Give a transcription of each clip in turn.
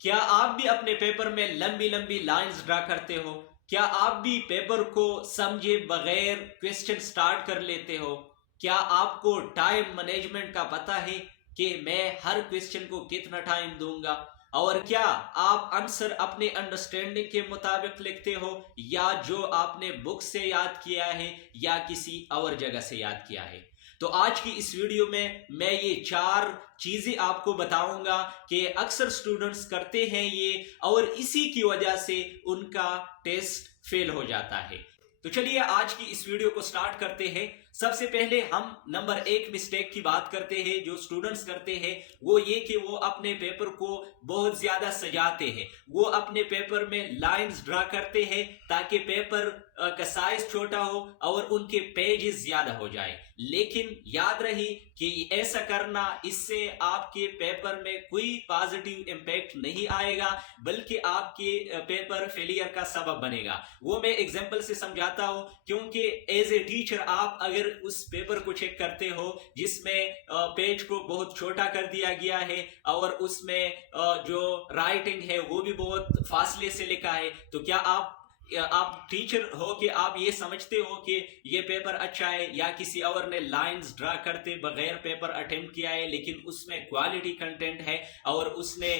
کیا آپ بھی اپنے پیپر میں لمبی لمبی لائنز ڈرا کرتے ہو؟ کیا آپ بھی پیپر کو سمجھے بغیر کویسچن سٹارٹ کر لیتے ہو؟ کیا آپ کو ٹائم مینجمنٹ کا پتہ ہے کہ میں ہر کویسچن کو کتنا ٹائم دوں گا؟ اور کیا آپ آنسر اپنے انڈرسٹینڈنگ کے مطابق لکھتے ہو یا جو آپ نے بک سے یاد کیا ہے یا کسی اور جگہ سے یاد کیا ہے؟ تو آج کی اس ویڈیو میں یہ 4 چیزیں آپ کو بتاؤں گا کہ اکثر سٹوڈنٹس کرتے ہیں یہ، اور اسی کی وجہ سے ان کا ٹیسٹ فیل ہو جاتا ہے۔ تو چلیے آج کی اس ویڈیو کو سٹارٹ کرتے ہیں۔ سب سے پہلے ہم نمبر 1 مسٹیک کی بات کرتے ہیں جو سٹوڈنٹس کرتے ہیں، وہ یہ کہ وہ اپنے پیپر کو بہت زیادہ سجاتے ہیں۔ وہ اپنے پیپر میں لائنز ڈرا کرتے ہیں تاکہ پیپر کا سائز چھوٹا ہو اور ان کے پیجز زیادہ ہو جائے، لیکن یاد رہی کہ ایسا کرنا اس سے آپ کے پیپر میں کوئی پازیٹیو امپیکٹ نہیں آئے گا، بلکہ آپ کے پیپر فیلئر کا سبب بنے گا۔ وہ میں ایگزامپل سے سمجھاتا ہوں، کیونکہ ایز اے ٹیچر آپ اگر اس پیپر کو چیک کرتے ہو جس میں پیج کو بہت چھوٹا کر دیا گیا ہے اور اس میں جو رائٹنگ ہے وہ بھی بہت فاصلے سے لکھا ہے، تو کیا آپ ٹیچر ہو کہ آپ یہ سمجھتے ہو کہ یہ پیپر اچھا ہے، یا کسی اور نے لائنز ڈرا کرتے بغیر پیپر اٹیمپٹ کیا ہے لیکن اس میں کوالٹی کنٹینٹ ہے اور اس نے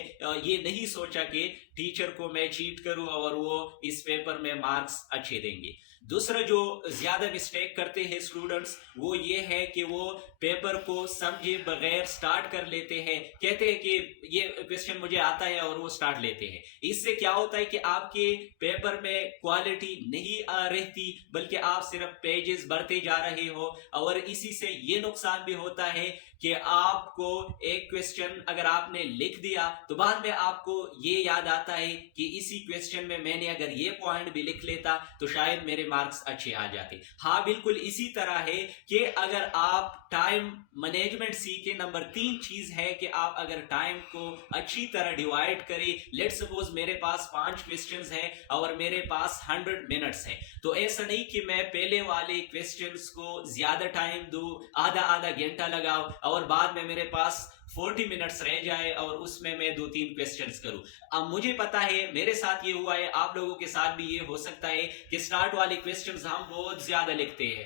یہ نہیں سوچا کہ ٹیچر کو میں چیٹ کروں اور وہ اس پیپر میں مارکس اچھے دیں گے؟ دوسرا جو زیادہ مسٹیک کرتے ہیں سٹوڈنٹس وہ یہ ہے کہ وہ پیپر کو سمجھے بغیر سٹارٹ کر لیتے ہیں، کہتے ہیں کہ یہ کویسچن مجھے آتا ہے اور وہ سٹارٹ لیتے ہیں۔ اس سے کیا ہوتا ہے کہ آپ کے پیپر میں کوالٹی نہیں رہتی، بلکہ آپ صرف پیجز بھرتے جا رہے ہو، اور اسی سے یہ نقصان بھی ہوتا ہے کہ آپ کو ایک کویسچن اگر آپ نے لکھ دیا تو بعد میں آپ کو یہ یاد آتا ہے کہ اسی کویسچن میں نے اگر یہ پوائنٹ بھی لکھ لیتا تو شاید میرے مارکس اچھے آ جاتے۔ ہاں بالکل اسی طرح ہے کہ اگر آپ ٹائم مینجمنٹ سیکھیں، نمبر 3 چیز ہے کہ آپ اگر ٹائم کو اچھی طرح ڈیوائڈ کریں۔ لیٹ سپوز میرے پاس 5 کویسچنز ہیں اور میرے پاس 100 منٹس ہیں، تو ایسا نہیں کہ میں پہلے والے کویسچنز کو زیادہ ٹائم دوں، آدھا گھنٹہ لگاؤ اور بعد میں میرے پاس 40 منٹس رہ جائے اور اس میں 2-3 کویسچنز کروں۔ اب مجھے پتا ہے میرے ساتھ یہ ہوا ہے، آپ لوگوں کے ساتھ بھی یہ ہو سکتا ہے کہ سٹارٹ والے کویسچنز ہم بہت زیادہ لکھتے ہیں،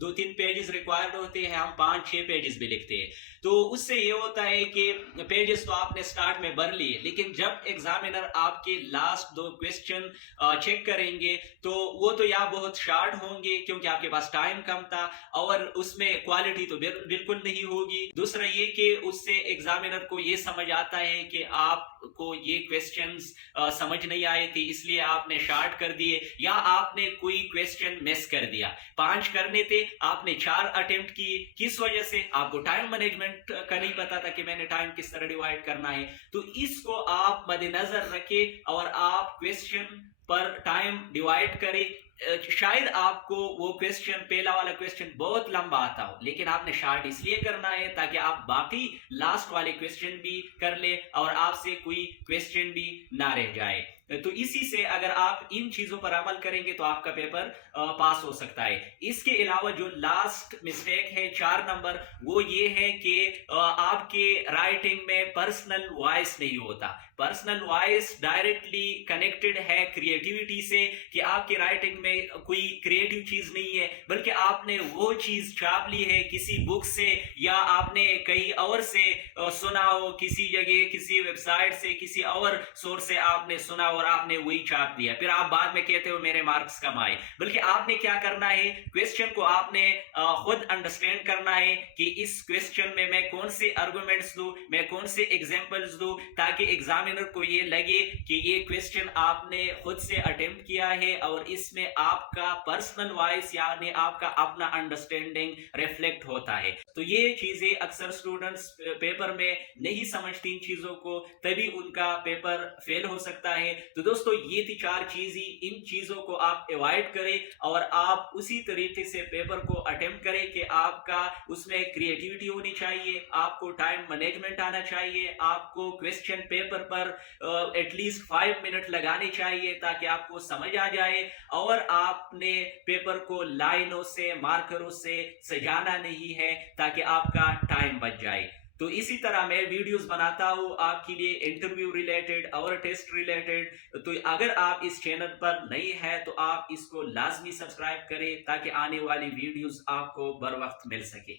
2-3 پیجز ریکوائرڈ ہوتے ہیں، ہم 5-6 پیجز بھی لکھتے ہیں۔ تو اس سے یہ ہوتا ہے کہ پیجز تو آپ نے سٹارٹ میں بھر لیے، لیکن جب ایگزامینر آپ کے لاسٹ 2 کویسچن چیک کریں گے تو وہ تو یا بہت شارٹ ہوں گے کیونکہ آپ کے پاس ٹائم کم تھا، اور اس میں کوالٹی تو بالکل نہیں ہوگی۔ دوسرا یہ کہ اس سے ایگزامینر کو یہ سمجھ آتا ہے کہ آپ کو یہ کویسچنز سمجھ نہیں آئے تھے اس لیے آپ نے شارٹ کر دیے، یا آپ نے کوئی کویسچن مس کر دیا۔ 5 کرنے تھے، آپ نے 4 اٹیمپٹ کیے، کس وجہ سے؟ آپ کو ٹائم مینجمنٹ کا نہیں پتا تھا کہ میں نے ٹائم کس طرح ڈیوائڈ کرنا ہے۔ تو اس کو آپ مد نظر رکھیں اور آپ کویسچن پر ٹائم ڈیوائڈ کریں۔ شاید آپ کو وہ کویسچن، پہلا والا کویسچن بہت لمبا آتا ہو، لیکن آپ نے شارٹ اس لیے کرنا ہے تاکہ آپ باقی لاسٹ والے کویسچن بھی کر لیں اور آپ سے کوئی کویسچن بھی نہ رہ جائے۔ تو اسی سے اگر آپ ان چیزوں پر عمل کریں گے تو آپ کا پیپر پاس ہو سکتا ہے۔ اس کے علاوہ جو لاسٹ مسٹیک ہے 4 نمبر، وہ یہ ہے کہ آپ کے رائٹنگ میں پرسنل وائس نہیں ہوتا۔ پرسنل وائس ڈائریکٹلی کنیکٹڈ ہے کریٹیوٹی سے، کہ آپ کی رائٹنگ میں کوئی کریٹیو چیز نہیں ہے، بلکہ آپ نے وہ چیز چھاپ لی ہے کسی بک سے، یا آپ نے کہیں اور سے سنا ہو، کسی جگہ، کسی ویب سائٹ سے، کسی اور سورس سے آپ نے سنا اور آپ نے وہی چھاپ دیا، پھر آپ بعد میں کہتے ہو میرے مارکس کم آئے۔ بلکہ آپ نے کیا کرنا ہے، کویسچن کو آپ نے خود انڈرسٹینڈ کرنا ہے کہ اس کویسچن میں کون سے آرگومنٹس دوں، میں کون سے ایگزامپلز دوں، تاکہ ایگزامینر کو یہ لگے کہ یہ کویسچن آپ نے خود سے اٹیمپٹ کیا ہے اور اس میں آپ کا پرسنل وائس یعنی آپ کا اپنا انڈرسٹینڈنگ ریفلیکٹ ہوتا ہے۔ تو یہ چیزیں اکثر سٹوڈنٹس پیپر میں نہیں سمجھتی ان چیزوں کو، تبھی ان کا پیپر فیل ہو سکتا ہے۔ تو دوستو یہ تھی 4 چیزیں، ان چیزوں کو آپ ایوائڈ کریں اور آپ اسی طریقے سے پیپر کو اٹیمپٹ کریں کہ آپ کا اس میں کریٹیوٹی ہونی چاہیے، آپ کو ٹائم مینجمنٹ آنا چاہیے، آپ کو کویسچن پیپر پر ایٹ لیسٹ 5 منٹ لگانے چاہیے تاکہ آپ کو سمجھ آ جائے، اور آپ نے پیپر کو لائنوں سے، مارکروں سے سجانا نہیں ہے تاکہ آپ کا ٹائم بچ جائے۔ تو اسی طرح میں ویڈیوز بناتا ہوں آپ کے لیے انٹرویو ریلیٹڈ اور ٹیسٹ ریلیٹڈ. تو اگر آپ اس چینل پر نئی ہے تو آپ اس کو لازمی سبسکرائب کریں تاکہ آنے والی ویڈیوز آپ کو بر وقت مل سکے.